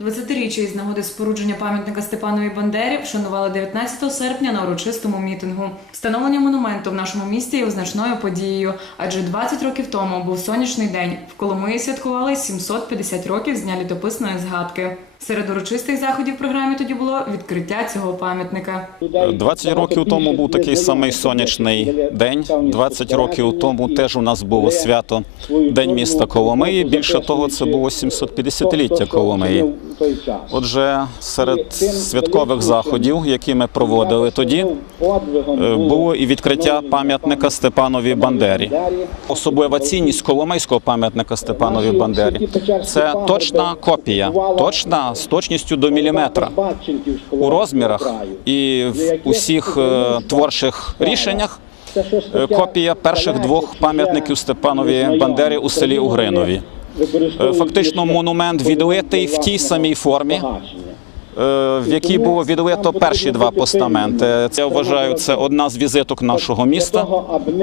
20-річчя із нагоди спорудження пам'ятника Степанові Бандері вшанували 19 серпня на урочистому мітингу. Встановлення монументу в нашому місті є значною подією, адже 20 років тому був сонячний день. В Коломиї святкували 750 років з дня літописної згадки. Серед урочистих заходів в програмі тоді було відкриття цього пам'ятника. 20 років тому був такий самий сонячний день. 20 років тому теж у нас було свято День міста Коломиї. Більше того, це було 750-ліття Коломиї. Отже, серед святкових заходів, які ми проводили тоді, е, було і відкриття пам'ятника Степанові Бандері. Особлива цінність Коломийського пам'ятника Степанові Бандері. це точна копія, точна з точністю до міліметра. у розмірах і в усіх е, творчих рішеннях. Копія перших двох пам'ятників Степанові Бандері у селі Угринові. Е, Фактично, монумент відлитий в тій самій формі, е, в якій було відлито перші два постаменти. Я вважаю, це одна з візиток нашого міста.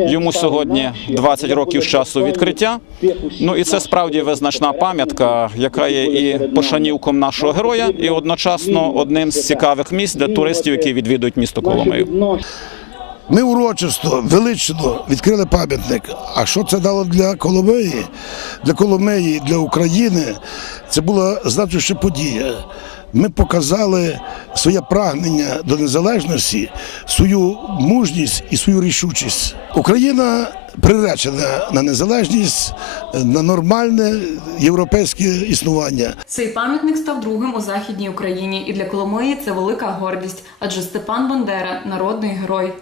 Йому сьогодні 20 років часу відкриття. Ну і це справді визначна пам'ятка, яка є і пошанівком нашого героя, і одночасно одним з цікавих місць для туристів, які відвідують місто Коломию. Ми урочисто, велично відкрили пам'ятник. А що це дало для Коломиї? Для Коломиї, для України це була значуща подія. Ми показали своє прагнення до незалежності, свою мужність і свою рішучість. Україна приречена на незалежність, на нормальне європейське існування. Цей пам'ятник став другим у західній Україні, і для Коломиї це велика гордість, адже Степан Бандера народний герой.